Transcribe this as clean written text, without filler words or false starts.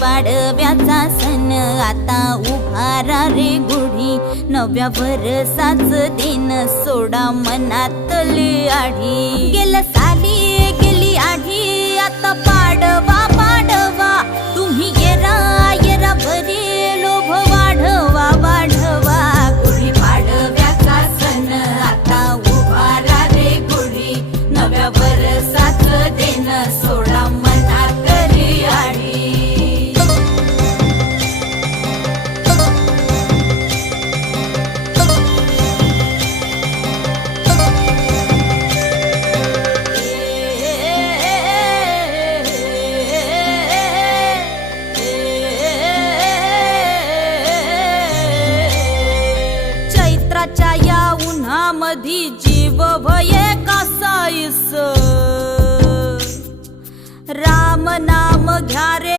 पाडव्याचा सण आता उभारा रे गुढी, नव्या वर्षाच दिन सोडा मनातली आढी। गेल्या साली गेली आढी, आता पाडवा पाडवा, तुम्ही येरा येरा भरी लोभ वाढवा वाढवा। गुढी पाडव्याचा सण आता उभारा रे गुढी, नव्या वर्षाच दिन सोडा मनातली आढी। चैत्राच्या या उन्हामधी जीव भये कासाईस, राम नाम घ्या रे।